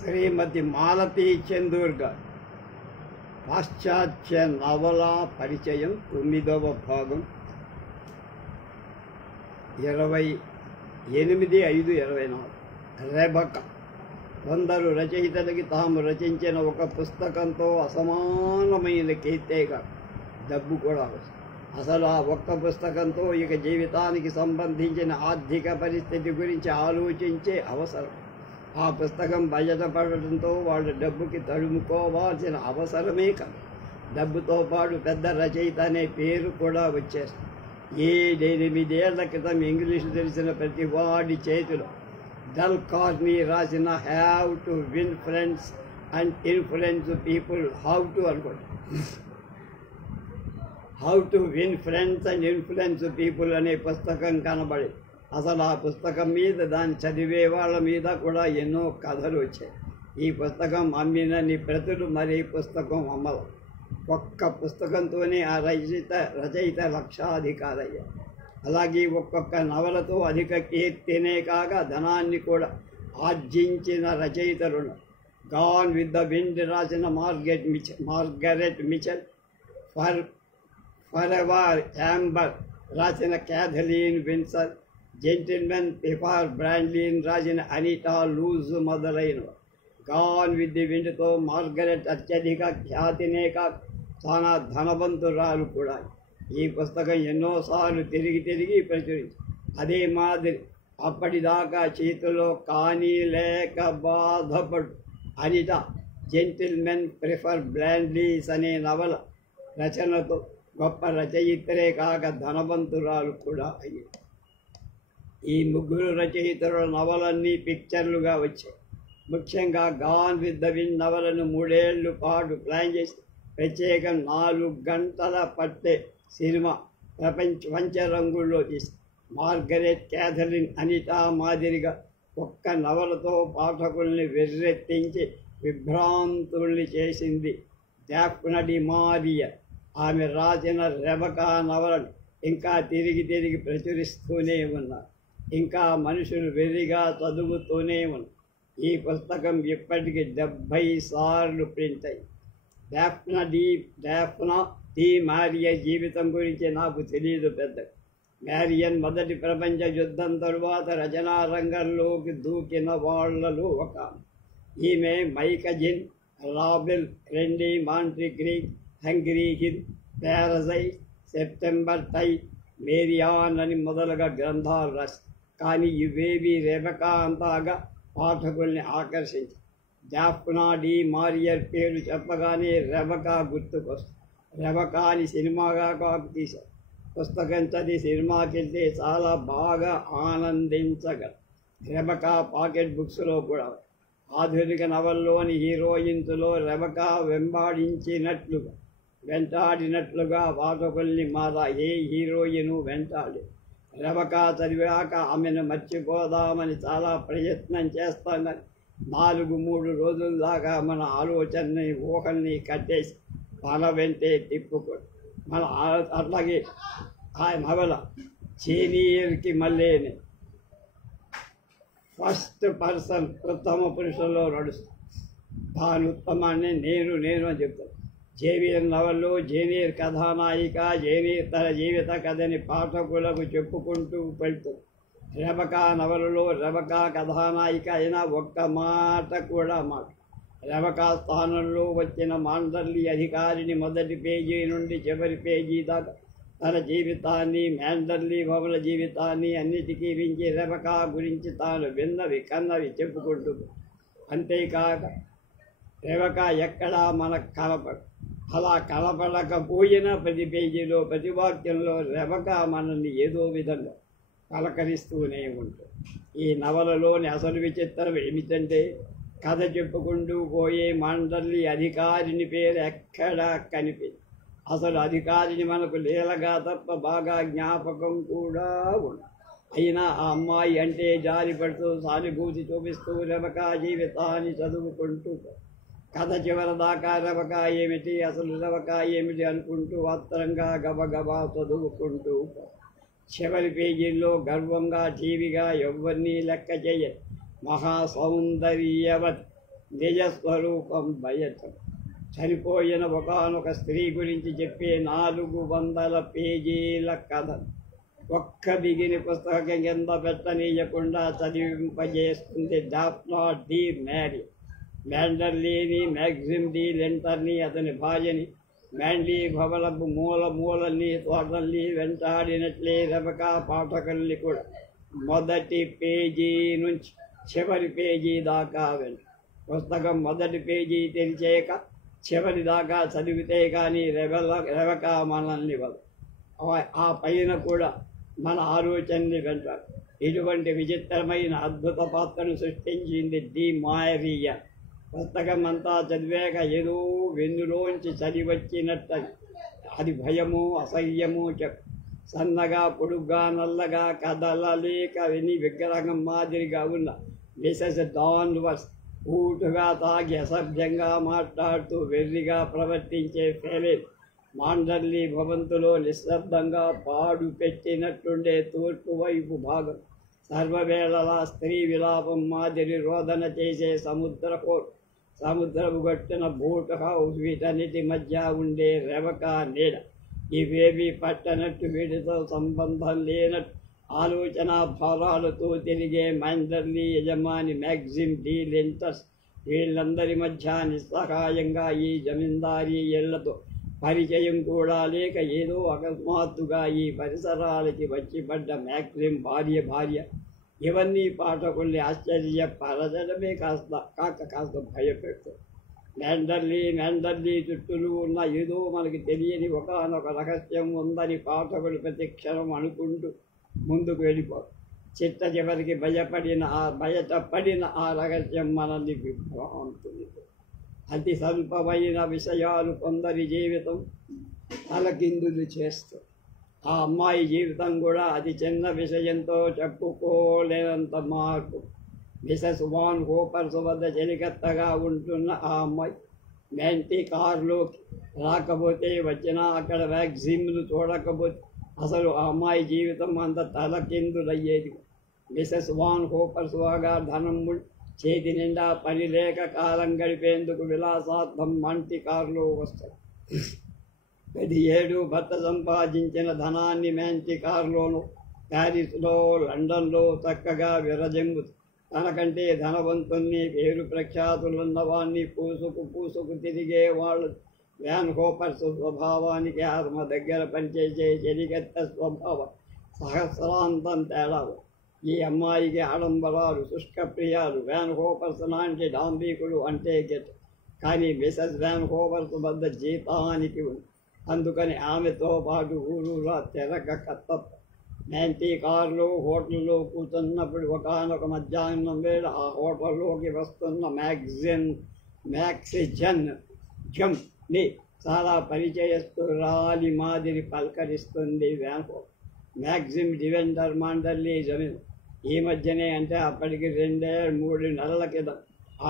శ్రీమతి మాలతీ చందూర్ గారు పాశ్చాత్య నవలా పరిచయం 9వ భాగం 28/5/24 రెబెకా. కొందరు రచయితలకి తాము రచించిన ఒక పుస్తకంతో అసమానమైన కీర్తిగా డబ్బు కూడా వస్తుంది. అసలు ఆ ఒక్క పుస్తకంతో ఇక జీవితానికి సంబంధించిన ఆర్థిక పరిస్థితి గురించి ఆలోచించే అవసరం, ఆ పుస్తకం బయటపడటంతో వాళ్ళ డబ్బుకి తడుముకోవాల్సిన అవసరమే కాదు. డబ్బుతో పాటు పెద్ద రచయిత అనే పేరు కూడా వచ్చేస్తుంది. 7-8 ఏళ్ల క్రితం ఇంగ్లీషు తెలిసిన ప్రతి వాడి చేతిలో డల్ కార్నీ రాసిన have to win friends and influence people how to win friends and influence people అనే పుస్తకం కనబడి, అసలు ఆ పుస్తకం మీద దాన్ని చదివే వాళ్ళ మీద కూడా ఎన్నో కథలు వచ్చాయి. ఈ పుస్తకం అమ్మినన్ని ప్రతులు మరీ పుస్తకం అమ్మవు. ఒక్క పుస్తకంతోనే ఆ రచయిత లక్షాధికారయ్యారు. అలాగే ఒక్కొక్క నవలతో అధిక కీర్తినే కాక ధనాన్ని కూడా ఆర్జించిన రచయితలు. గాన్ విత్ ద విండ్ రాసిన Margaret Mitchell, for ever Amber రాసిన క్యాథలీన్ విన్సర్, జెంటిల్మెన్ పిఫర్ బ్రాండ్లీన్ రాసిన అనిటా లూజ్ మొదలైనవి. గాన్ విత్ ది విండ్తో మార్గరెట్ అత్యధిక ఖ్యాతినే కాక చాలా ధనవంతురాలు కూడా. ఈ పుస్తకం ఎన్నోసార్లు తిరిగి ప్రచురించి, అదే మాదిరి అప్పటిదాకా చేతిలో కానీ లేక బాధపడు అనిటా జెంటిల్మెన్ ప్రిఫర్ బ్రాండ్లీస్ అనే నవల రచనతో గొప్ప రచయిత్రే కాక ధనవంతురాలు కూడా అయ్యింది. ఈ ముగ్గురు రచయితల నవలన్నీ పిక్చర్లుగా వచ్చాయి. ముఖ్యంగా గాన్ విత్ ద విండ్ నవలను 3 ఏళ్ల పాటు ప్లాన్ చేసి ప్రత్యేకం 4 గంటల పట్టే సినిమా ప్రపంచ రంగుల్లో తీసి, మార్గరెట్ క్యాథలిన్ అనిటా మాదిరిగా ఒక్క నవలతో పాఠకుల్ని వెర్రెత్తించి విభ్రాంతుల్ని చేసింది డాఫ్నా డి మారియర్. ఆమె రాసిన రెబెకా నవలను ఇంకా తిరిగి ప్రచురిస్తూనే ఉన్నారు. ఇంకా మనుషులు వెర్రిగా చదువుతూనే ఉన్నారు. ఈ పుస్తకం ఇప్పటికి 70 సార్లు ప్రింట్ అయింది. డాఫ్నా డి మారియర్ జీవితం గురించి నాకు తెలియదు పెద్దగా. మ్యారియన్ మొదటి ప్రపంచ యుద్ధం తరువాత రచనా రంగంలోకి దూకిన వాళ్లలో ఒక. ఈమె మైకజిన్, రాబెల్, రెండీ మాంట్రిగ్రీ, hungry hill, parasite, September tide, Mary Anne అని మొదలుగా గ్రంథాలు రాసి, కానీ ఇవేవి రెబెకా అంతగా పాఠకుల్ని ఆకర్షించి. డాఫ్నా డి మారియర్ పేరు చెప్పగానే రెబెకా గుర్తుకొస్తుంది. రెబెకాని సినిమాగా కాకు తీశారు. పుస్తకం చదివి సినిమాకి వెళ్తే చాలా బాగా ఆనందించగలరు. రెబెకా పాకెట్ బుక్స్లో కూడా. ఆధునిక నవల్లోని హీరోయిన్స్లో రెబెకా వెంటాడినట్లుగా పాఠకుల్ని మారా ఏ హీరోయిను వెంటాడి. రెబెకా చదివాక ఆమెను మర్చిపోదామని చాలా ప్రయత్నం చేస్తాం, కానీ 4-3 రోజుల దాకా మన ఆలోచనని ఊహల్ని కట్టేసి మన వెంటే తిప్పుకోడు. అట్లాగే ఆ నవల సీనియర్కి మళ్ళీ ఫస్ట్ పర్సన్ ఉత్తమ పురుషుల్లో నడుస్తుంది. దాని ఉత్తమాన్ని నేను అని చెప్తాను. జేవియర్ నవల్లో జేనియర్ కథానాయిక జేనియర్ తన జీవిత కథని పాఠకులకు చెప్పుకుంటూ వెళ్తుంది. రెబెకా నవలలో రెబెకా కథానాయిక అయినా ఒక్క మాట కూడా మాట. రెబెకా స్థానంలో వచ్చిన మాండర్లీ అధికారిని మొదటి పేజీ నుండి చివరి పేజీ దాకా తన జీవితాన్ని, మాండర్లీ భవన జీవితాన్ని అన్నిటికీ మించి రెబెకా గురించి తాను విన్నవి కన్నవి చెప్పుకుంటుంది. అంతేకాక రెబెకా ఎక్కడా మనకు కనపడు. అలా కనపడకపోయినా ప్రతి పేజీలో ప్రతి వాక్యంలో రెబెకా మనల్ని ఏదో విధంగా పలకరిస్తూనే ఉంటుంది. ఈ నవలలోని అసలు విచిత్రం ఏమిటంటే, కథ చెప్పుకుంటూ పోయే మాండర్లీ అధికారిని పేరు ఎక్కడా కనిపించదు. అసలు అధికారిని మనకు లీలగా తప్ప బాగా జ్ఞాపకం కూడా ఉంది. అయినా ఆ అమ్మాయి అంటే జారి పడుతూ సానుభూతి చూపిస్తూ రెబెకా జీవితాన్ని చదువుకుంటూ కథ చివరిదాకా రెబెకా ఏమిటి, అసలు రెబెకా ఏమిటి అనుకుంటూ ఆత్రంగా గబగబా చదువుకుంటూ చివరి పేజీల్లో గర్వంగా టీవీగా ఎవరినీ లెక్క చేయదు. మహాసౌందర్యవత్ నిజస్వరూపం బయట. చనిపోయిన ఒకానొక స్త్రీ గురించి చెప్పే 400 పేజీల కథ ఒక్క బిగిని పుస్తకం కింద పెట్టనీయకుండా చదివింపజేస్తుంది డాఫ్నా డి మ్యారీ. మ్యాండర్లీని, మ్యాగ్జిమ్ డి లెంటర్ని, అతని భార్యని, మ్యాండీ భవనపు మూలల్ని తోటల్ని వెంటాడినట్లే రెబకా పాఠకుల్ని కూడా మొదటి పేజీ నుంచి చివరి పేజీ దాకా పుస్తకం మొదటి పేజీ తెరిచేక చివరి దాకా చదివితే కానీ రెబకా మనల్ని ఆ పైన కూడా మన ఆలోచనని వెంటాడు. ఇటువంటి విచిత్రమైన అద్భుత పాత్రను సృష్టించింది డి మారియా. పుస్తకం అంతా చదివాక ఏదో వెన్నులోంచి చదివచ్చినట్టు అది భయము, అసహ్యము సన్నగా, పొడుగ్గా, నల్లగా, కదలలేక విని విగ్రహం మాదిరిగా ఉన్న మిసెస్ డాన్వర్స్ ఊటుగా తాగి అసభ్యంగా మాట్లాడుతూ వెర్రిగా ప్రవర్తించే ఫెలిన్ మాండర్లీ భవంతులో నిశ్శబ్దంగా పాడు పెట్టినట్టుండే తూర్పు వైపు భాగం సర్వవేళలా స్త్రీ విలాపం మాదిరి రోదన చేసే సముద్రపు గట్టున బోట్ హౌస్ వీటన్నిటి మధ్య ఉండే రెబకా నీడ ఇవేవి పట్టనట్టు వీటితో సంబంధం లేనట్టు ఆలోచన భావాలతో తిరిగే మైండర్లీ యజమాని మ్యాగ్జిమ్ డి లెంటర్స్ వీళ్ళందరి మధ్య నిస్సహాయంగా ఈ జమీందారీ ఇళ్లతో పరిచయం కూడా లేక ఏదో అకస్మాత్తుగా ఈ పరిసరాలకి వచ్చి పడ్డ మ్యాగ్జిమ్ భార్య ఇవన్నీ పాఠకుల్ని ఆశ్చర్యపరచడమే కాస్త భయపెడుతుంది. మ్యాండర్లీ చుట్టూలు ఉన్న ఏదో మనకి తెలియని ఒకానొక రహస్యం ఉందని పాఠకులు ప్రతి క్షణం అనుకుంటూ ముందుకు వెళ్ళిపోరు. చివరికి బయటపడిన ఆ రహస్యం మనల్ని విభ్రాంతులు. అతి స్వల్పమైన విషయాలు కొందరి జీవితం తలకిందులు చేస్తాయి. ఆ అమ్మాయి జీవితం కూడా అతి చిన్న విషయంతో చెప్పుకోలేనంత మార్పు. మిసెస్ వాన్ హోపర్స్ వద్ద చెలికత్తగా ఉంటున్న ఆ అమ్మాయి మ్యాంటీ కారులోకి రాకపోతే, వచ్చినా అక్కడ మ్యాగ్జిమ్ను చూడకపోతే అసలు ఆ అమ్మాయి జీవితం అంత తలకిందులయ్యేది. మిసెస్ వాన్ హోపర్స్ బాగా ధనం చేతి నిండా పని లేక కాలం గడిపేందుకు విలాసార్థం మంటి కారులో వస్తాయి. ప్రతి ఏడు భర్త సంపాదించిన ధనాన్ని మ్యాంటి కారులోనూ, ప్యారిస్లో, లండన్లో చక్కగా విరజిమ్ముతుంది. తనకంటే ధనవంతుల్ని, పేరు ప్రఖ్యాతులున్నవాన్ని పూసుకు తిరిగే వాళ్ళు వ్యాన్ హోపర్స్ స్వభావానికి ఆత్మ దగ్గర పనిచేసే చెలికెత్త స్వభావం సహస్రాంతం తేడా. ఈ అమ్మాయికి ఆడంబరాలు, శుష్కప్రియాలు వ్యాన్ హోపర్స్ లాంటి డాంబికులు అంటే గెట్. కానీ మిసెస్ వ్యాన్ హోపర్స్ వద్ద జీతానికి ఉంది. అందుకని ఆమెతో పాటు ఊరూరా తిరగక తప్ప. మ్యాంటీ కారులో హోటల్లో కూర్చున్నప్పుడు ఒకనొక మధ్యాహ్నం వేళ ఆ హోటల్లోకి వస్తున్న మ్యాక్సిజన్ ని చాలా పరిచయస్తురాలి మాదిరి పలకరిస్తుంది వ్యాన్ హోపర్. మ్యాగ్జిమ్ డివెండర్ మాండర్లీ జమీన్ ఈ మధ్యనే, అంటే అప్పటికి 2-3 నెలల క్రితం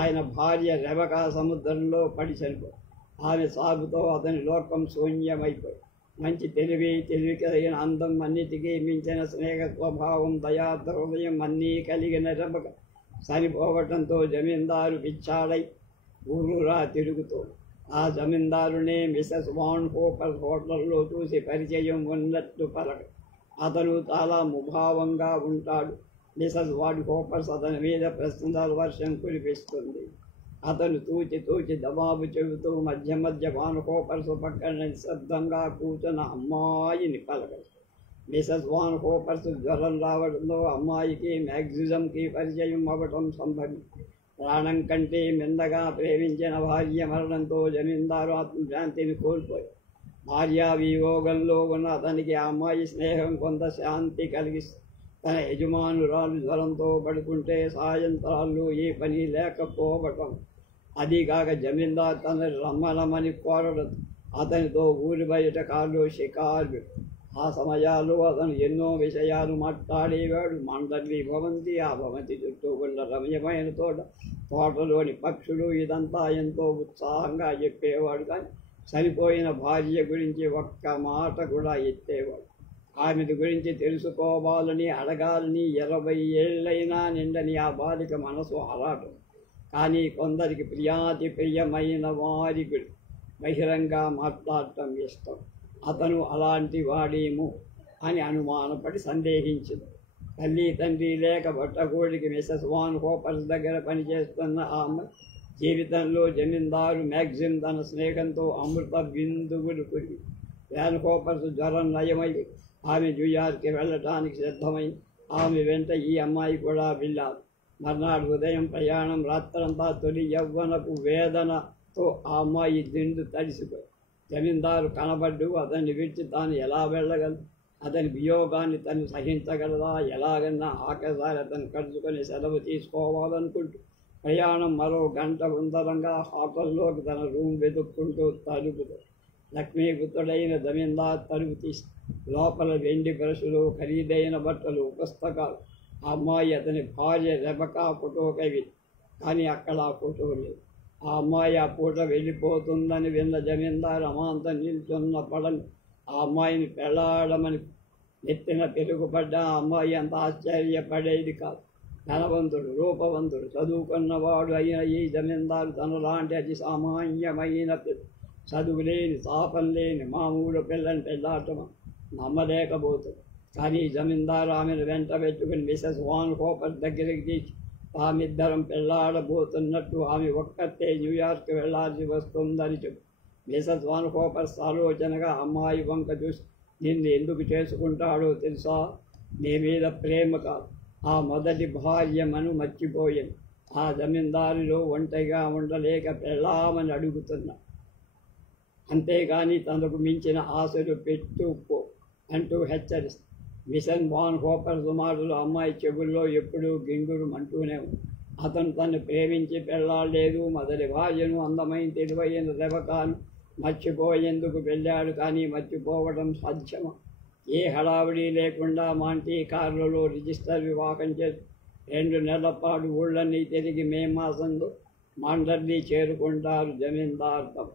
ఆయన భార్య రెబకా సముద్రంలో పడి చనిపోయి. ఆమె సాగుతో అతని లోకం శూన్యమైపోయి. మంచి తెలివి కలిగిన అందం, అన్నిటికీ మించిన స్నేహ స్వభావం, దయార్థ హృదయం అన్నీ కలిగిన రెబక చనిపోవటంతో జమీందారు పిచ్చాడై ఊరూరా తిరుగుతూ ఆ జమీందారునే మిసెస్ వాన్ హోపర్ హోటల్లో చూసి పరిచయం ఉన్నట్టు పలక. అతను చాలా ముభావంగా ఉంటాడు. మిసెస్ వాన్ హోపర్స్ అతని మీద ప్రశ్నల వర్షం కురిపిస్తుంది. అతను తూచి జవాబు చెబుతూ మధ్య వాన్ హోపర్స్ పక్కన నిశ్శబ్దంగా కూర్చున్న అమ్మాయిని పలకరు. మిసెస్ వాన్ హోపర్స్ జ్వరం రావడంతో అమ్మాయికి మ్యాగ్జిజంకి పరిచయం అవ్వటం సంభవించింది. ప్రాణం కంటే మిందగా ప్రేమించిన భార్య మరణంతో జమీందారు ఆత్మశాంతిని కోల్పోయి భార్యా వియోగంలో ఉన్న అతనికి ఆ అమ్మాయి స్నేహం కొంత శాంతి కలిగిస్తుంది. తన యజమానురాలు జ్వరంతో పడుకుంటే సాయంత్రాల్లో ఏ పని లేకపోవటం, అదిగాక జమీందారు తన రమ్మనమని కోరడం, అతనితో ఊరి బయట కాళ్ళు షికారు. ఆ సమయాల్లో అతను ఎన్నో విషయాలు మాట్లాడేవాడు. మాండర్లీ భవంతి, ఆ భవంతి చుట్టూ ఉన్న రమ్యమైన తోటలోని పక్షులు, ఇదంతా ఎంతో ఉత్సాహంగా చెప్పేవాడు. కానీ చనిపోయిన భార్య గురించి ఒక్క మాట కూడా ఎత్తేవాడు. ఆమె గురించి తెలుసుకోవాలని, అడగాలని 20 ఏళ్ళైనా నిండని ఆ బాలిక మనసు ఆరాటం. కానీ కొందరికి ప్రియాతి ప్రియమైన వారి బహిరంగ మాట్లాడటం ఇష్టం. అతను అలాంటి వాడేమో అని అనుమానపడి సందేహించింది. తల్లి తండ్రి లేక బట్టగోడికి మిసెస్ వాన్ హోపర్స్ దగ్గర పనిచేస్తున్న ఆమె జీవితంలో జమీందారు మ్యాగ్జిమ్ తన స్నేహంతో అమృత బిందువులు కురిగి వ్యాన్ హోపర్స్ జ్వరం నయమై ఆమె న్యూయార్క్కి వెళ్ళటానికి సిద్ధమైంది. ఆమె వెంట ఈ అమ్మాయి కూడా వెళ్ళారు. మర్నాడు ఉదయం ప్రయాణం. రాత్రంతా తొలి యవ్వనపు వేదనతో ఆ అమ్మాయి దిండు తడిసిపోయి. జమీందారు కనబడ్డు అతన్ని విడిచి తాను ఎలా వెళ్ళగలదు? అతని వియోగాన్ని తను సహించగలదా? ఎలాగన్నా ఆఖరిసారి అతను కలుసుకొని సెలవు తీసుకోవాలనుకుంటూ ప్రయాణం మరో గంట ఉందరంగా హోటల్లోకి తన రూమ్ వెతుక్కుంటూ తలుపుతో లక్ష్మీపుత్రుడైన జమీందార్ తలుపు తీసి లోపల వెండి బ్రషులు, ఖరీదైన బట్టలు, పుస్తకాలు. ఆ అమ్మాయి అతని భార్య రెబకా ఫోటో కవి. కానీ అక్కడ ఆ ఫోటో లేదు. ఆ అమ్మాయి ఆ పూట వెళ్ళిపోతుందని విన్న జమీందారు అమాంతం నిల్చున్న పడని ఆ అమ్మాయిని పెళ్ళాడమని నెత్తిన పెరుగుపడ్డ ఆ అమ్మాయి అంత ఆశ్చర్యపడేది కాదు. ధనవంతుడు, రూపవంతుడు, చదువుకున్నవాడు అయిన ఈ జమీందారు తనలాంటి అతి సామాన్యమైన చదువు లేని, తాపం లేని మామూలు పిల్లని పెళ్ళాటమా నమ్మలేకపోతుంది. కానీ జమీందారు ఆమెను వెంట పెట్టుకుని మిసెస్ వాన్ హోపర్ దగ్గరికి తీసి తామిద్దరం పెళ్ళాడబోతున్నట్టు ఆమె ఒక్కతే న్యూయార్క్ వెళ్లాల్సి వస్తుందని చెప్పు. మిసెస్ వాన్ హోపర్ ఆలోచనగా అమ్మాయి వంక చూసి, నిన్ను ఎందుకు చేసుకుంటాడో తెలుసా? నీ మీద ప్రేమ కాదు, ఆ మొదటి భార్యమను మర్చిపోయింది. ఆ జమీందారిలో ఒంటరిగా ఉండలేక పెళ్ళామని అడుగుతున్నా. అంతేగాని తనకు మించిన ఆశలు పెట్టుకో అంటూ హెచ్చరిస్తుంది. మిసెస్ వాన్ హోపర్ మాటలు అమ్మాయి చెవుల్లో ఎప్పుడూ గింగురు అంటూనే ఉంది. అతను తను ప్రేమించి పెళ్ళాడలేదు. మొదటి భార్యను, అందమైన తెలివైన రెబకాను మర్చిపోయేందుకు వెళ్ళాడు. కానీ మర్చిపోవడం సాధ్యమా? ఏ హడావిడి లేకుండా మాంటీ కార్లలో రిజిస్టర్ వివాహం చేసి 2 నెలల పాటు ఊళ్ళన్నీ తిరిగి మే మాసంలో మాండర్లీ చేరుకుంటారు జమీందారు.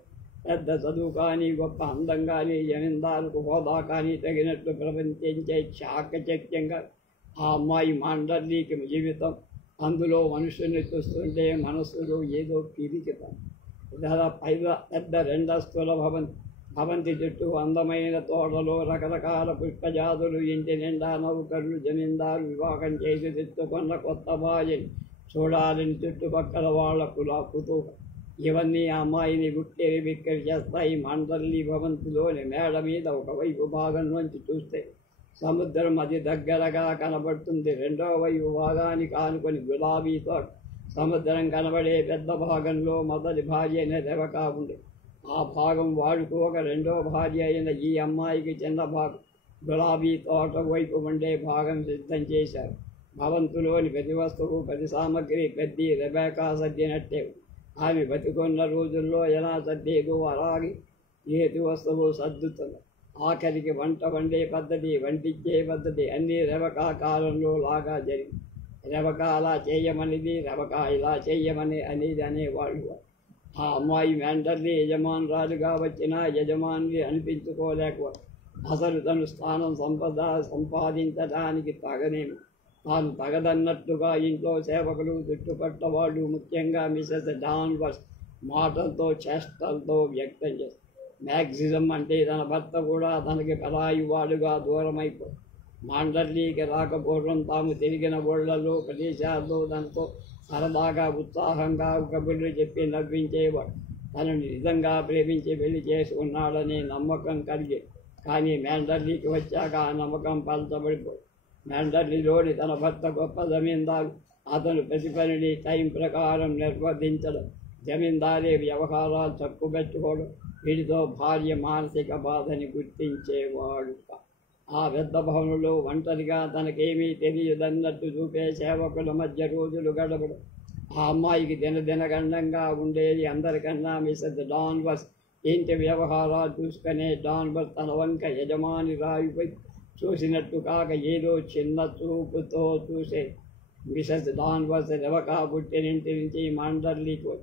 పెద్ద చదువు కానీ, గొప్ప అందం కానీ, జమీందారుకు హోదా కానీ తగినట్లు ప్రపంచించే చాకచక్యంగా ఆ అమ్మాయి మాండర్లీకి జీవితం. అందులో మనుషుల్ని చూస్తుంటే మనస్సులో ఏదో పిరికితం. పెద్ద 2 అంతస్తుల భవంతి చుట్టూ అందమైన తోటలో రకరకాల పుష్పజాతులు, ఇంటి నిండా నౌకర్లు. జమీందారు వివాహం చేసి తెచ్చుకున్న కొత్త భార్యని చూడాలని చుట్టుపక్కల వాళ్లకు కుతూహలం. ఇవన్నీ ఆ అమ్మాయిని గుక్కెరి బిక్కెరి చేస్తాయి. మాండర్లీ భవంతిలోని మేడ మీద ఒకవైపు భాగం నుంచి చూస్తే సముద్రం అతి దగ్గరగా కనబడుతుంది. రెండవ వైపు భాగానికి ఆనుకొని గులాబీ తోట. సముద్రం కనబడే పెద్ద భాగంలో మొదటి భార్య అయిన రెబకా ఉంది. ఆ భాగం వాడుకోక రెండవ భార్య అయిన ఈ అమ్మాయికి చిన్న భాగం గులాబీ తోట వైపు ఉండే భాగం సిద్ధం చేశారు. భవంతులోని ప్రతి వస్తువు, ప్రతి సామగ్రి పెద్ద రెబకా సర్దినట్టే. ఆమె బతికున్న రోజుల్లో ఎలా సర్దేదో అలాగే ఏది వస్తువు సర్దుతుంది. ఆఖరికి వంట వండే పద్ధతి, వంటిచ్చే పద్ధతి అన్నీ రెబకా కాలంలో లాగా జరిగింది. రెబకా అలా చేయమనేది, రెబకా ఇలా చేయమని అనేది అనేవాళ్ళు. ఆ అమ్మాయి మెంటర్లీ యజమానురాలుగా వచ్చిన యజమాని అనిపించుకోలేకపోతే అసలు తను స్థానం సంపాదించడానికి తగనేమి. తాను తగదన్నట్టుగా ఇంట్లో సేవకులు, చుట్టుపట్టవాళ్ళు, ముఖ్యంగా మిసెస్ డాన్వర్స్ మాటలతో, చేష్టలతో వ్యక్తం చేస్తారు. మ్యాగ్జిజం అంటే తన భర్త కూడా తనకి పరాయివాడుగా దూరమైపో. మాండర్లీకి రాకపోవడం తాము తిరిగిన ఊళ్ళలో, ప్రదేశాల్లో తనతో సరదాగా, ఉత్సాహంగా కబుర్లు చెప్పి నవ్వించేవాడు. తనని నిజంగా ప్రేమించి పెళ్లి చేసుకున్నాడనే నమ్మకం కలిగి. కానీ మ్యాండర్లీకి వచ్చాక ఆ నమ్మకం పలచబడిపోయి. మ్యాండర్లీలోని తన భర్త గొప్ప జమీందారు. అతను ప్రతి పనిని టైం ప్రకారం నిర్వర్తించడం, జమీందారీ వ్యవహారాలు తక్కుపెట్టుకోవడం, వీటితో భార్య మానసిక బాధని గుర్తించేవాడు. ఆ పెద్ద భవనంలో ఒంటరిగా తనకేమీ తెలియదన్నట్టు చూపే సేవకుల మధ్య రోజులు గడపడం ఆ అమ్మాయికి దినదినగండంగా ఉండేది. అందరికన్నా మిసెస్ డాన్వర్స్ ఇంటి వ్యవహారాలు చూసుకునే డాన్వర్స్ తన వంక యజమాని రాయిపై చూసినట్టు కాక ఏదో చిన్న చూపుతో చూసే మిసెస్ డాన్వర్స్ రెబకా పుట్టినింటి నుంచి మాండర్లీకి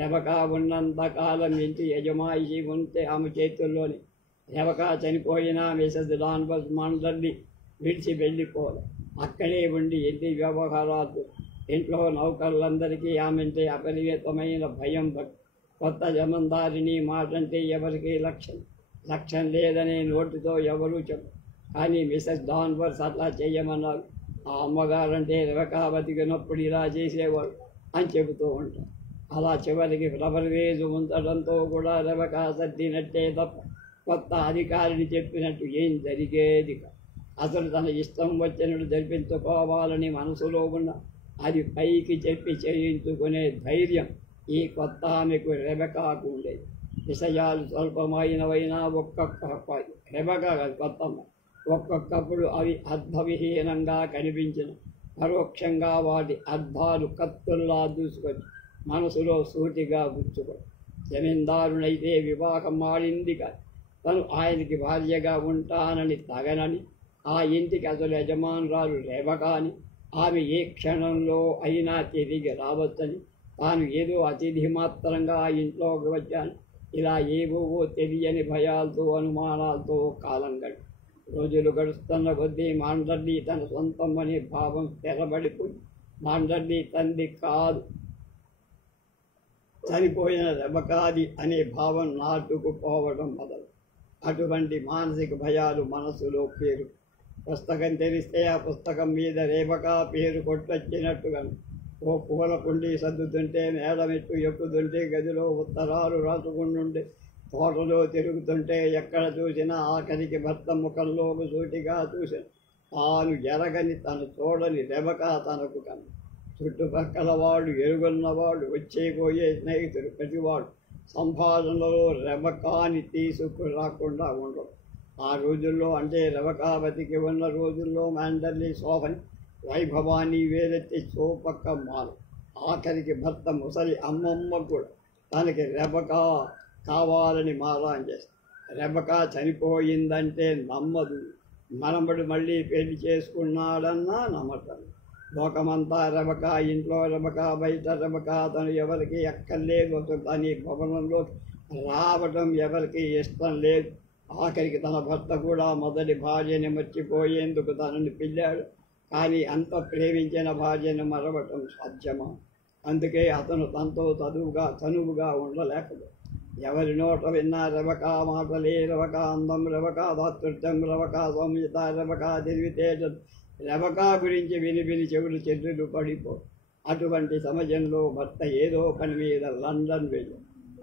రెబకా ఉన్నంత కాలం ఇంటి యజమాయి ఉంటే ఆమె చేతుల్లోని. రెబకా చనిపోయినా మిసెస్ డాన్వర్స్ మాండర్లీ విడిచి వెళ్ళిపోవాలి. అక్కడే ఉండి ఇంటి వ్యవహారాలు ఇంట్లో నౌకర్లందరికీ ఆమెంటే అపరిమితమైన భయం. కొత్త జమందారిని మాటంటే ఎవరికి లక్ష్యం లేదనే నోటితో ఎవరూ చెప్పు. కానీ మిసెస్ డాన్వర్స్ అట్లా చెయ్యమన్నారు. ఆ అమ్మగారంటే రెబెకా బతికినప్పుడు ఇలా చేసేవాడు అని చెబుతూ ఉంటారు. అలా చివరికి ఫ్లవర్ వేజ్ ఉంచడంతో కూడా రెబెకా సర్దినట్టే తప్ప కొత్త అధికారిని చెప్పినట్టు ఏం జరిగేది కాదు. అసలు తన ఇష్టం వచ్చినట్టు జరిపించుకోవాలని మనసులో ఉన్న అది పైకి చెప్పి చేయించుకునే ధైర్యం ఈ కొత్త ఆమెకు రెబెకాకు ఉండేది. విషయాలు స్వల్పమైనవైనా రెబెకా కొత్తమ్మ ఒక్కొక్కప్పుడు అవి అర్థవిహీనంగా కనిపించిన పరోక్షంగా వాటి అర్థాలు కత్తుల్లా దూసుకొని మనసులో సూటిగా గుచ్చుకొని జమీందారునైతే వివాహం ఆడింది కాదు. తను ఆయనకి భార్యగా ఉంటానని తగనని, ఆ ఇంటికి అసలు యజమానురాలు రెబెకాని, ఆమె ఏ క్షణంలో అయినా తిరిగి రావచ్చని, తాను ఏదో అతిథి మాత్రంగా ఆ ఇంట్లోకి వచ్చాను, ఇలా ఏవో తెలియని భయాలతో అనుమానాలతో కాలం గడి రోజులు గడుస్తున్న కొద్దీ మాండర్లీ తన సొంతం అనే భావం స్థిరపడిపోయి మాండర్లీ తండ్రి కాదు చనిపోయిన రెబెకాది అనే భావం నాటుకుపోవడం మొదలు. అటువంటి మానసిక భయాలు మనసులో పేరు. పుస్తకం తెరిస్తే ఆ పుస్తకం మీద రెబెకా పేరు కొట్టొచ్చినట్టుగా ఓ పూల కుండీ సర్దుతుంటే, మేడమెట్టు ఎక్కుతుంటే, గదిలో ఉత్తరాలు రాసుకుంటుంటే, తోటలో తిరుగుతుంటే, ఎక్కడ చూసినా ఆఖరికి భర్త ముఖంలోకి సూటిగా చూసిన తాను ఎరగని తను చూడని రెబెకా తనకు కను. చుట్టుపక్కల వాడు, ఎరుగున్నవాడు, వచ్చేపోయే స్నేహితుడు ప్రతివాడు సంభాషణలో రెబెకాని తీసుకురాకుండా ఉండరు. ఆ రోజుల్లో అంటే రెబెకా బతికి ఉన్న రోజుల్లో మాండర్లీ శోభని వైభవాన్ని వేలెత్తి చూపక్క మాను. ఆఖరికి భర్త ముసలి అమ్మమ్మ కూడా తనకి రెబెకా కావాలని మారాన్ చేస్తారు. రెబెకా చనిపోయిందంటే నమ్మదు. మనబడి మళ్ళీ పెళ్లి చేసుకున్నాడన్నా నమ్మటం. లోకమంతా రెబెకా, ఇంట్లో రెబెకా, బయట రెబెకా, తను ఎవరికి ఎక్కర్లేదు. తన భవనంలో రావటం ఎవరికి ఇష్టం లేదు. ఆఖరికి తన భర్త కూడా మొదటి భార్యని మర్చిపోయేందుకు తనని పిల్లాడు. కానీ అంత ప్రేమించిన భార్యను మరవటం సాధ్యమా? అందుకే అతను తనతో చనువుగా ఉండలేకపోయాడు. ఎవరి నోట విన్నా రెబెకా మాటలే, రెబెకా అందం, రెబెకా దాతృత్వం, రెబెకా సౌమ్యత, రెబెకా తెలివితేటలు, రెబెకా గురించి విని చెవులు చెల్లులు పడిపో. అటువంటి సమయంలో భర్త ఏదో పని మీద లండన్ వెళ్ళి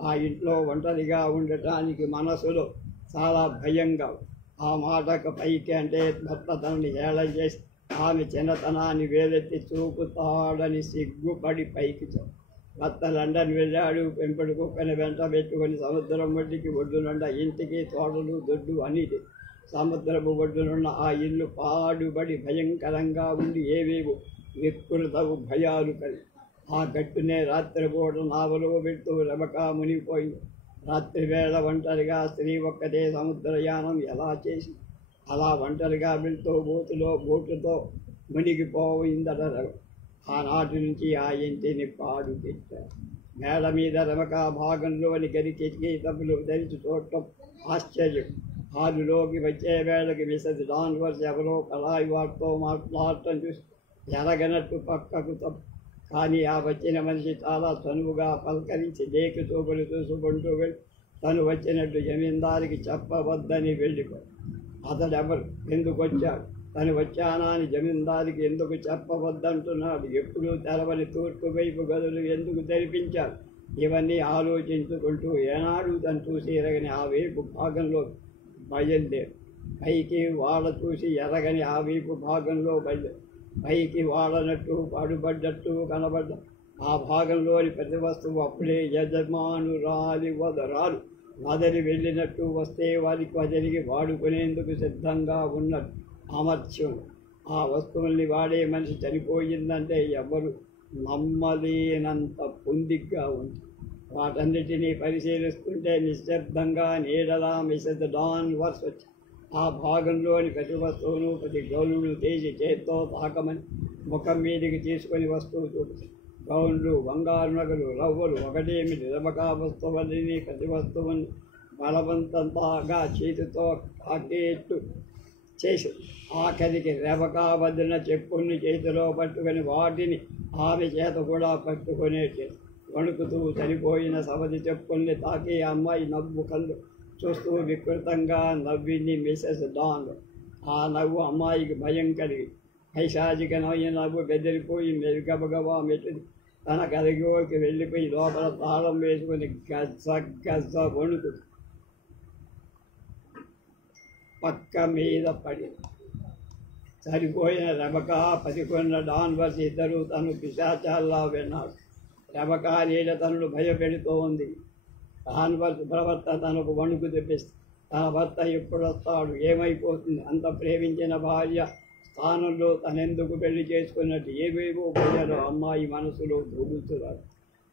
ఆ ఇంట్లో ఒంటరిగా ఉండటానికి మనసులో చాలా భయంగా. ఆ మాటకు పైకి అంటే భర్త తనని హేళన చేసి ఆమె చిన్నతనాన్ని వేలెత్తి చూపుతాడని సిగ్గుపడి పైకి భర్త లండన్ వెళ్ళాడు. పెంపుడు కుక్కని వెంట పెట్టుకొని సముద్రం ఒడ్డుకి ఒడ్డునున్న ఇంటికి తోటలు దొడ్డు అన్నిటి. సముద్రపు ఒడ్డునున్న ఆ ఇల్లు పాడుబడి భయంకరంగా ఉండి ఏవేవో వికృతవు భయాలు కలిగి ఆ గట్టునే రాత్రిపూట నావలో పెడుతూ రెబెకా మునిగిపోయింది. రాత్రి వేళ ఒంటరిగా స్త్రీ ఒక్కటే సముద్రయానం ఎలా చేసి అలా ఒంటరిగా వెళ్తూ బోటుతో మునిగిపోయిందట. ఆనాటి నుంచి ఆ ఇంటిని పాడు పెట్టారు. మేడ మీద రెబెకా భాగంలోని గది కిటికీ తప్పులు తెరిచి చూడటం ఆశ్చర్యం. హాలులోకి వచ్చే వేళకి మిసెస్ డాన్వర్స్ ఎవరో కళాయి వాటితో మాట్లాడటం చూసి ఎరగనట్టు పక్కకు తప్పు. కానీ ఆ వచ్చిన మనిషి చాలా చనువుగా పలకరించి దేకి చూపులు చూసుకుంటూ వెళ్ళి తను వచ్చినట్టు జమీందారికి చెప్పవద్దని వెళ్ళిపోయి. అతడెవరు, ఎందుకు వచ్చాడు, తను వచ్చానా అని జమీందారికి ఎందుకు చెప్పవద్దంటున్నాడు, ఎప్పుడూ తెరవని తూర్పు వైపు గదులు ఎందుకు తెరిపించాడు, ఇవన్నీ ఆలోచించుకుంటూ ఏనాడు తను చూసి ఎరగని ఆ వైపు భాగంలో బయలుదేరు. పైకి వాళ్ళ చూసి ఎరగని ఆ వైపు భాగంలో బయలుదేరు. పైకి వాడనట్టు పాడుపడ్డట్టు కనబడ్డ ఆ భాగంలోని ప్రతి వస్తువు అప్పుడే యజమానురాలి వదరాలు వదిలి వెళ్ళినట్టు వస్తే వారికి వదిలికి వాడుకునేందుకు సిద్ధంగా ఉన్నట్టు అమర్త్యం. ఆ వస్తువుల్ని వాడే మనిషి చనిపోయిందంటే ఎవరు నమ్మలేనంత పొందిగ్గా ఉంది. వాటన్నిటినీ పరిశీలిస్తుంటే నిశ్శబ్దంగా నీడలా మిసెస్ డాన్వర్స్ వచ్చి ఆ భాగంలోని ప్రతి వస్తువును ప్రతి గౌన్ను తీసి చేత్తో తాకమని ముఖం మీదికి తీసుకొని వస్తువు చూపుతుంది. గౌన్లు, బంగారు నగలు, రవ్వలు ఒకటేమిటి రెబెకా వస్తువులని ప్రతి వస్తువుని బలవంతంగా చేతితో తాకేట్టు చేసింది. ఆఖరికి రెబకా వదిలిన చెప్పుల్ని చేతిలో పట్టుకొని వాటిని ఆమె చేత కూడా పట్టుకునేది. వణుకుతూ చనిపోయిన సవతి చెప్పుల్ని తాకి అమ్మాయి నవ్వు కళ్ళు చూస్తూ వికృతంగా నవ్వింది మిసెస్ డాన్. ఆ నవ్వు అమ్మాయికి భయం కలిగి పైశాచికమైన నవ్వు బెదిరిపోయి గబగబా మెట్టింది. తన గదిలోకి వెళ్ళిపోయి లోపల తాళం వేసుకుని గజ్జ గజ్జ వణుకు పక్క మీద పడింది. సరిపోయిన రెబకా, పతికొన్న డాన్వర్స్ ఇద్దరు తను పిశాచాల్లా విన్నాడు. రెబకా నీడ తనను భయపెడుతోంది. డాన్వర్స్ ప్రవర్త తనకు వణుకు తెప్పిస్తుంది. తన భర్త ఎప్పుడు వస్తాడు, ఏమైపోతుంది, అంత ప్రేమించిన భార్య స్థానంలో తనెందుకు పెళ్లి చేసుకున్నట్టు ఏవేవో ప్రజలు అమ్మాయి మనసులో దూగుతున్నారు.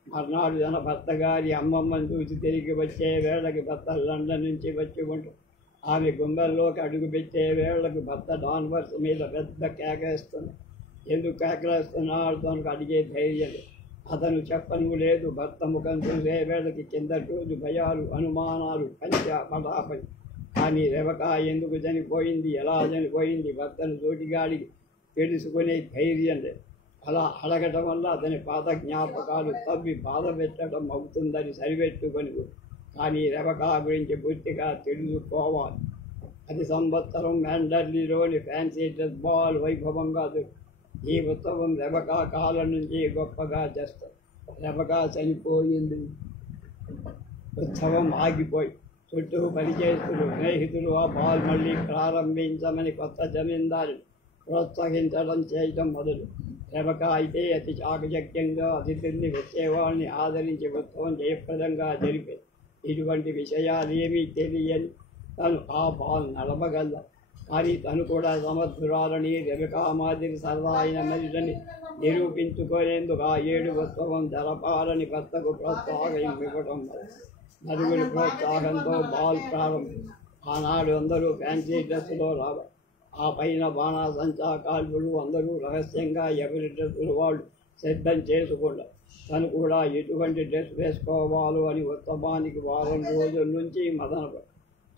మర్నాడు తన భర్త గారి అమ్మమ్మని చూసి తిరిగి వచ్చే వేళకి భర్త లండన్ నుంచి వచ్చి ఉంటాడు. ఆమె గుండెల్లోకి అడుగుపెట్టే వేళకు భర్త డాన్వర్స్ మీద పెద్ద కేకేస్తున్నాడు. ఎందుకు కేకలేస్తున్నాడు తనకు అడిగే ధైర్యం అతను చెప్పను లేదు. భర్త ముఖం చూసే వేళకి కిందటి రోజు భయాలు, అనుమానాలు పటాపడి. కానీ రెబకా ఎందుకు చనిపోయింది, ఎలా చనిపోయింది, భర్తను తోటిగాడికి తెలుసుకునే ధైర్యం లేదు. అలా అడగటం వల్ల అతని పాత జ్ఞాపకాలు తవ్వి బాధ పెట్టడం అవుతుందని సరిపెట్టుకొని. కానీ రెబకా గురించి పూర్తిగా తెలుసుకోవాలి. 10 సంవత్సరం మ్యాండర్లీలోని ఫ్యాన్సీ డ్రెస్ బాల్ వైభవంగా ఈ ఉత్సవం రెబకా కాలం నుంచి గొప్పగా చేస్తారు. రెబకా చనిపోయింది. ఉత్సవం ఆగిపోయి చుట్టూ పనిచేస్తున్న స్నేహితులు ఆ బాల్ మళ్ళీ ప్రారంభించమని కొత్త జమీందారు ప్రోత్సహించడం చేయటం మొదలు. రెబకా అయితే అతి చాకచక్యంగా అతిథుల్ని వచ్చేవాళ్ళని ఆదరించి ఉత్సవం జయప్రదంగా జరిపేది. ఇటువంటి విషయాలు ఏమీ తెలియని తను ఆ బాల్ నడపగల. కానీ తను కూడా సమర్థురాలని, రెబకా మాదిరి సరదా అయిన మనిషిని నిరూపించుకునేందుకు ఆ 7 ఉత్సవం జరపాలని భర్తకు ప్రోత్సాహం ఇవ్వడం నలుగురి ప్రోత్సాహంతో బాల్ ప్రారంభం. ఆనాడు అందరూ ఫ్యాన్సీ డ్రెస్సులో రావాలి. ఆ పైన బాణాసంచా కాల్పులు. అందరూ రహస్యంగా ఎవరి డ్రెస్సులు వాళ్ళు సిద్ధం చేసుకుంటారు. తను కూడా ఎటువంటి డ్రెస్ వేసుకోవాలో అని ఉత్సవానికి వారం రోజుల నుంచి మదనపడు.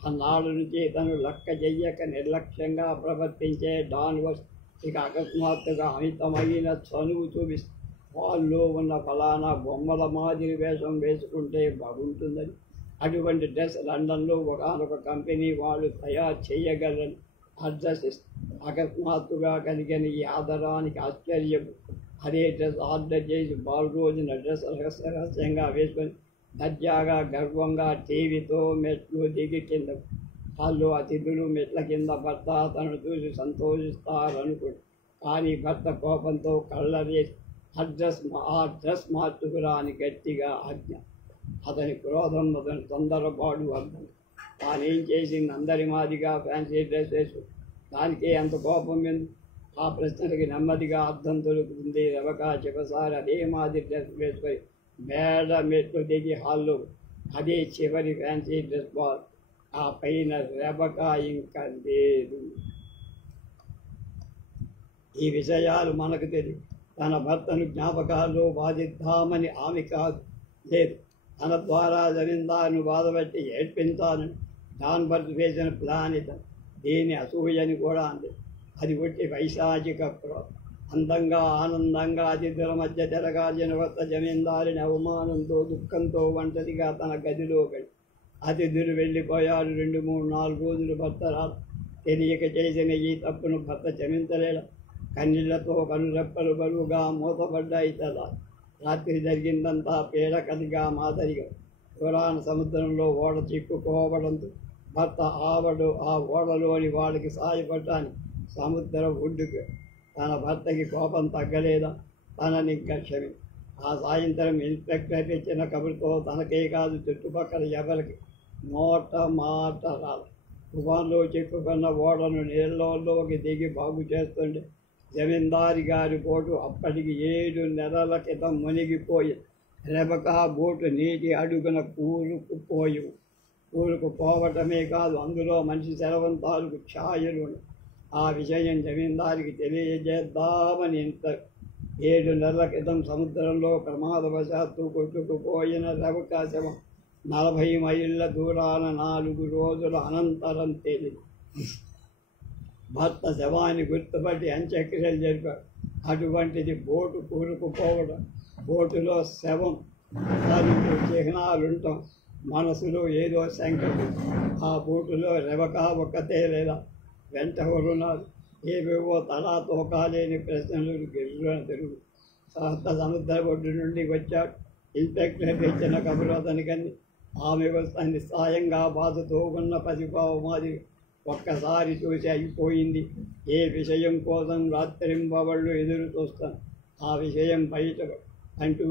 అన్నాడు నుంచి తను లెక్క చెయ్యక నిర్లక్ష్యంగా ప్రవర్తించే డాన్వర్స్ ఇక అకస్మాత్తుగా అమితమైన చనువు చూపిస్తుంది. వాళ్ళు ఉన్న ఫలానా బొమ్మల మాదిరి వేషం వేసుకుంటే బాగుంటుందని, అటువంటి డ్రెస్ లండన్లో ఒకనొక కంపెనీ వాళ్ళు తయారు చేయగలని అడ్రస్ ఇస్తుంది. అకస్మాత్తుగా కలిగిన ఈ ఆధారానికి ఆశ్చర్యం. అదే డ్రెస్ ఆర్డర్ చేసి బాల్ రోజున డ్రెస్ రహస్యంగా వేసుకొని దర్జాగా గర్వంగా టీవీతో మెట్లు దిగి కింద వాళ్ళు అతిథులు మెట్ల కింద భర్త తనను చూసి సంతోషిస్తారనుకుంటు. కానీ భర్త కోపంతో కళ్ళరేసి ఆ డ్రెస్ మార్చుకురా అని గట్టిగా ఆజ్ఞ. అతని క్రోధం, అతని తొందరపాటు అర్థం. తానేం చేసింది అందరి మాదిగా ఫ్యాన్సీ డ్రెస్ వేసు, దానికే అంత కోపం ఎందుకు? ఆ ప్రశ్నకి నెమ్మదిగా అర్థం దొరుకుతుంది. రెబకా చివరిసారి అదే మాదిరి డ్రెస్ వేసుకొని మేడ మెట్లు దిగి హాల్లో అదే చివరి ఫ్యాన్సీ డ్రెస్ బాల్. ఆ పైన రెబకా ఇంకా లేదు. ఈ విషయాలు మనకు తెలియదు. తన భర్తను జ్ఞాపకాల్లో బాధిద్దామని ఆమె కాదు లేదు. తన ద్వారా జమీందారును బాధపెట్టి ఏడ్పించాలని డాన్వర్స్ వేసిన ప్లాన్ ఇతను. దీని అసూయని కూడా అంది. అది ఒట్టి వైశాఖిక క్రోధం. అందంగా ఆనందంగా అతిథుల మధ్య తిరగాల్సిన కొత్త జమీందారిని అవమానంతో దుఃఖంతో ఒంటరిగా తన గదిలో గడి. అతిథులు వెళ్ళిపోయారు. 2, 3, 4 రోజులు భర్త రాదు. తెలియక చేసిన ఈ తప్పును భర్త క్షమించలేడు. కన్నీళ్లతో కనురెప్పలు బరువుగా మూతపడ్డాయి. తల రాత్రి జరిగిందంతా పీడకలిగా మాదిరిగా. పురాణ సముద్రంలో ఓడ చిక్కుకోవడంతో భర్త ఆ ఓడలోని వాడికి సాయపడటానికి సముద్రం ఒడ్డుకు. తన భర్తకి కోపం తగ్గలేదా? తనని ఇంకా క్షమి. ఆ సాయంత్రం ఇన్స్పెక్టర్ ఇచ్చిన కబురుతో తనకే కాదు చుట్టుపక్కల ఎవరికి నోట మాట రాదు. తుఫాన్లో చిక్కుకున్న ఓడను నీళ్ళలోకి దిగి బాగు చేస్తుండే జమీందారి గారి బోటు అప్పటికి 7 నెలల క్రితం మునిగిపోయి రెబకా బోటు నీటి అడుగున కూరుకుపోవటమే కాదు, అందులో మనిషి శరవంతాలకు ఛాయలు. ఆ విషయం జమీందారికి తెలియజేద్దామని 7 నెలల క్రితం సముద్రంలో ప్రమాదవశాత్తు కొట్టుకుపోయిన రెబకా శవం 40 మైళ్ళ దూరాన 4 రోజుల అనంతరం తేలింది. భర్త శవాన్ని గుర్తుపట్టి అంత్యక్రియలు జరిపాడు. అటువంటిది బోటు కూరుకుపోవడం, బోటులో శవం దానికి చిహ్నాలుంటాం, మనసులో ఏదో సంకటం. ఆ బోటులో రెవక ఒక్కతే లేదా, వెంట ఎవరున్నారు? ఏవేవో తలా తోకాలేని ప్రశ్నలు గిర్రున తిరుగు. సహస్ర సముద్ర ఒడ్డు నుండి వచ్చాడు. ఇన్స్పెక్టర్ ఇచ్చిన కబురు అతనికని. ఆమె వస్తుంది సాయంగా బాధతో ఉన్న పసిపావు మాదిరి ఒక్కసారి చూసి అయిపోయింది. ఏ విషయం కోసం రాత్రింబవళ్ళు ఎదురు చూస్తాను, ఆ విషయం బయట అంటూ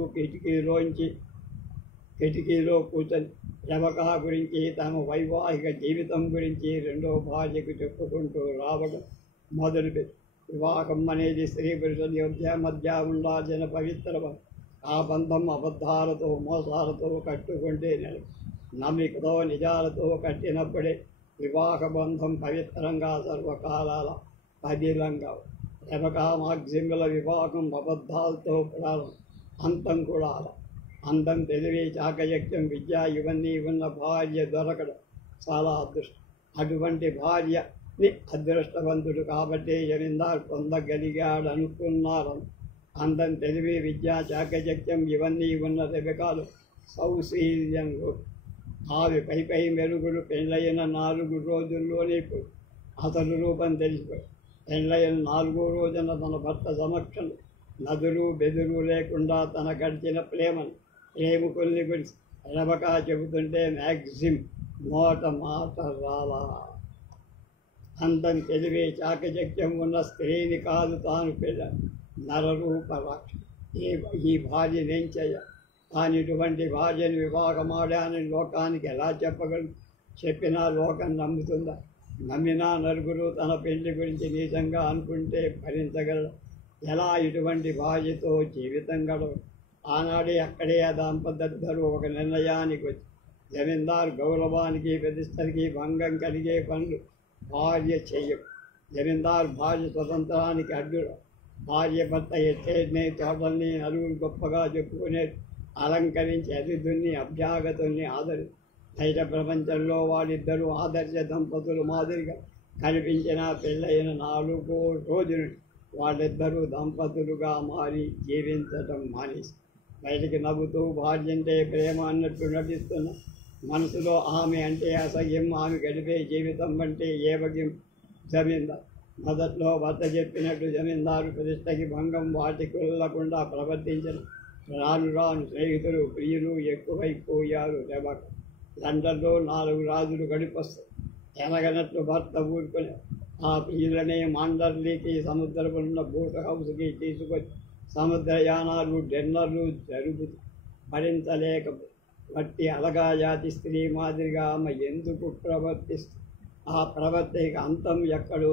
కిటికీలో కూర్చొని రెవక గురించి, తమ వైవాహిక జీవితం గురించి రెండో భార్యకు చెప్పుకుంటూ రావడం మొదలుపెట్టి, వివాహం అనేది స్త్రీ పురుషుల మధ్య ఉండాల్సిన పవిత్ర బంధం. ఆ బంధం అబద్ధాలతో మోసాలతో కట్టుకుంటే నమ్మికతో నిజాలతో కట్టినప్పుడే వివాహ బంధం పవిత్రంగా సర్వకాలాల పదిలంగా. రెబక మాగ్జిముల వివాహం అబద్ధాలతో ప్రారంభం, అంతం కూడా అలా. అందం, తెలివి, చాకచక్యం, విద్య ఇవన్నీ ఉన్న భార్య దొరకడం చాలా అదృష్టం. అటువంటి భార్యని అదృష్టవంతుడు కాబట్టి జమీందారు పొందగలిగాడు అనుకున్నారు. అందం, తెలివి, విద్య, చాకచక్యం ఇవన్నీ ఉన్న రెబెకాలు సౌశీల్యంలో ఆవి పై మెరుగులు పెళ్ళయిన 4 రోజుల్లోనే అతను రూపం తెలిసిపోయి. పెళ్ళయిన 4వ రోజున తన భర్త సమక్షంలో నదులు బెదురు లేకుండా తన గడిచిన ప్రేమికుల్ని గురించి రెబక చెబుతుంటే మ్యాగ్జిమ్ మాట రాలా. అందం, తెలివి, చాకచక్యం ఉన్న స్త్రీని కాదు తాను పెళ్ళ నరరూప రాక్ష. ఈ భార్యనేం చేయాలి? కానీ ఇటువంటి భార్యను వివాహమాడానని లోకానికి ఎలా చెప్పగలరు? చెప్పినా లోకం నమ్ముతుందా? నమ్మినా నలుగురు తన పెళ్లి గురించి నిజంగా అనుకుంటే భరించగలరు. ఎలా ఇటువంటి భార్యతో జీవితం గడవదు? ఆనాడే అక్కడే ఆ దాంపత్యులు ఒక నిర్ణయానికి వచ్చి, జమీందారు గౌరవానికి ప్రతిష్టకి భంగం కలిగే పనులు భార్య చెయ్యవు. జమీందారు భార్య స్వతంత్రానికి అడ్డు. భార్య భర్త ఎత్తేనే తోటల్ని నలుగురు గొప్పగా చెప్పుకునే అలంకరించి అతిథుల్ని అభ్యాగతుల్ని ఆదరి బయట ప్రపంచంలో వాళ్ళిద్దరూ ఆదర్శ దంపతులు మాదిరిగా కనిపించిన పెళ్ళైన 4వ రోజున వాళ్ళిద్దరూ దంపతులుగా మారి జీవించటం మానేసి బయటికి నవ్వుతూ భార్య అంటే ప్రేమ అన్నట్టు నటిస్తున్న మనసులో ఆమె అంటే అసహ్యం, ఆమె గడిపే జీవితం అంటే ఏవగ్యం. జమీందారు మొదట్లో భర్త చెప్పినట్టు జమీందారు ప్రతిష్టకి భంగం వాటికి వెళ్ళకుండా ప్రవర్తించిన రాను రాను స్నేహితులు ప్రియులు ఎక్కువైపోయారు. రెబక లండన్లో 4 రాజులు గడిపొస్తాయి. ఎనగనట్లు భర్త ఊరుకొని ఆ ప్రియులనే మాండర్లీకి సముద్రపున్న బోట్ హౌస్కి తీసుకొచ్చి సముద్రయానాలు డిన్నర్లు జరుగుతూ భరించలేక వట్టి అలగా జాతి స్త్రీ మాదిరిగా ఆమె ఎందుకు ప్రవర్తిస్తుంది? ఆ ప్రవర్తికి అంతం ఎక్కడో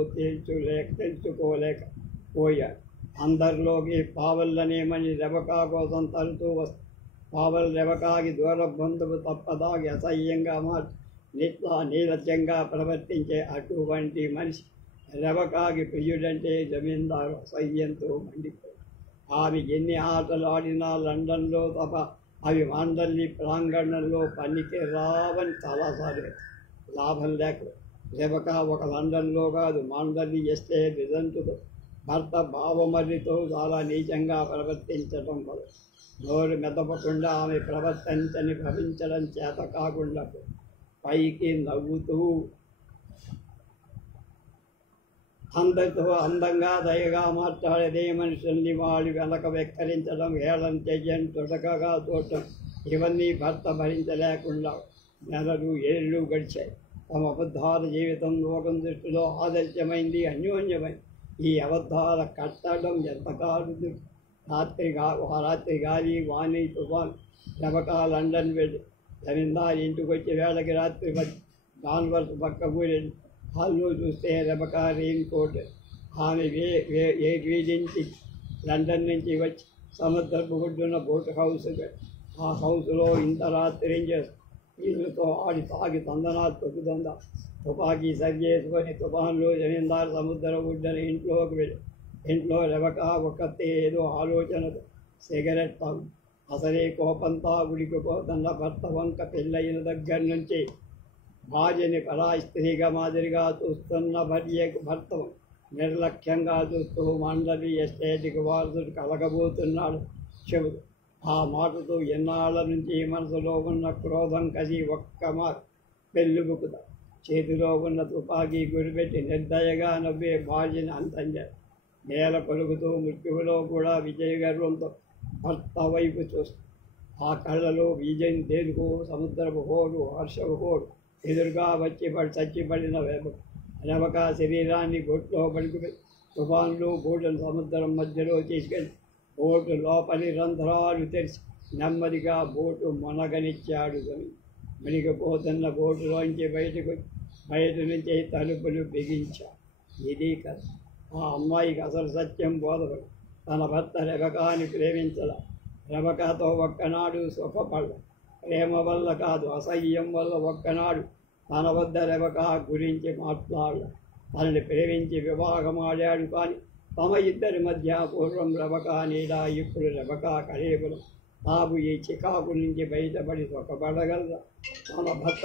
తెలుసుకోలేకపోయాడు. అందరిలోకి పావల్లనేమని రెబక కోసం తలుతూ వస్తుంది. పావల్ రెబకాకి దూర బంధువు తప్పదాగి అసహ్యంగా మార్చి నీలజ్యంగా ప్రవర్తించే అటువంటి మనిషి రెబకాకి ప్రియుడంటే జమీందారు అసహ్యంతో మండిపోయి. ఆమె ఎన్ని ఆటలు ఆడినా లండన్లో తప్ప అవి మాండల్లి ప్రాంగణంలో పనికి రావని చాలాసార్లు లాభం లేక రెబక ఒక లండన్లో కాదు మాండల్లి ఎస్టేట్ విదంతుతో భర్త భావమర్రితో చాలా నీచంగా ప్రవర్తించటం వల్ల నోరు మెదపకుండా ఆమె ప్రవర్తించని భరించడం చేత కాకుండా పైకి నవ్వుతూ అందరితో అందంగా దయగా మాట్లాడేదే మనుషుల్ని వాడి వెనక వెక్కరించడం, హేళన చెయ్యడం, తొడకగా చూడటం ఇవన్నీ భర్త భరించలేకుండా నెలలు ఏళ్ళు గడిచాయి. తమ అబద్ధాల జీవితం లోకం దృష్టిలో ఆదర్శమైంది, అన్యోన్యమైంది. ఈ అబద్ధాల కట్టడం ఎంతకాలం రాత్రి గాలి వాణి తుఫాన్. రెబక లండన్ వెళ్ళి జమీందారు ఇంటికి వచ్చి వేళకి రాత్రి డాన్వర్స్ పక్క ఊరి హాల్లో చూస్తే రెబక రెయిన్ కోట్. ఆమె వీధించి లండన్ నుంచి వచ్చి సముద్రపు ఒడ్డున బోట్ హౌస్. ఆ హౌస్లో ఇంత రాత్రి ఏం చేస్తారు? వీళ్ళతో ఆడి తాగి తందనాలు తొక్కుతుందా తుపాకీ సరి చేసుకొని తుఫాన్లో జమీందారు సముద్ర ఒడ్డున ఇంట్లోకి వెళ్ళి ఇంట్లో రెబక ఒక్కతే ఏదో ఆలోచనతో సిగరెట్ తాగు. అసలే కోపంతా ఉడికిపోతున్న భర్త వంక పెళ్ళయిన దగ్గర నుంచి భార్యని పరాయి స్త్రీగా మాదిరిగా చూస్తున్న భార్యకు భర్త నిర్లక్ష్యంగా చూస్తూ మండలి ఎస్టేట్కి వారసుడు కలగబోతున్నాడు శివుడు. ఆ మాటతో ఎన్నాళ్ళ నుంచి మనసులో ఉన్న క్రోధం కసి ఒక్క మారు పెళ్ళుబుకుతా చేతిలో ఉన్న తుపాకీ గురిపెట్టి నిర్దయగా నవ్వే భార్యని అంతంజాడు. నేల పలుకుతూ మృత్యువులో కూడా విజయ గర్వంతో భర్త వైపు చూస్తూ ఆ కళ్ళలో విజయం తేలుకో సముద్రపు హోడు హర్షపు హోడు ఎదురుగా వచ్చి చచ్చిపడిన రెబక శరీరాన్ని బోట్లో పడుకుపోయి తుఫాన్లు బోటును సముద్రం మధ్యలో తీసుకెళ్ళి బోటు లోపలి రంధ్రాలు తెరిచి నెమ్మదిగా బోటు మునగనిచ్చాడు. మునిగిపోతున్న బోటులోంచి బయట నుంచి తలుపులు బిగించాడు. ఇది కథ. ఆ అమ్మాయికి అసలు సత్యం బోధపడు. తన భర్త రెబకాని ప్రేమించల. రెబకాతో ఒక్కనాడు సుఖపడ. ప్రేమ వల్ల కాదు, అసహ్యం వల్ల ఒక్కనాడు తన వద్ద రెబకా గురించి మాట్లాడ. తనని ప్రేమించి వివాహమాడాడు. కానీ తమ ఇద్దరి మధ్య పూర్వం రెబకా నీడా, ఇప్పుడు రెబకా కళేబులు. తాము ఈ చికాకు నుంచి బయటపడి సుఖపడగలరా? తన భర్త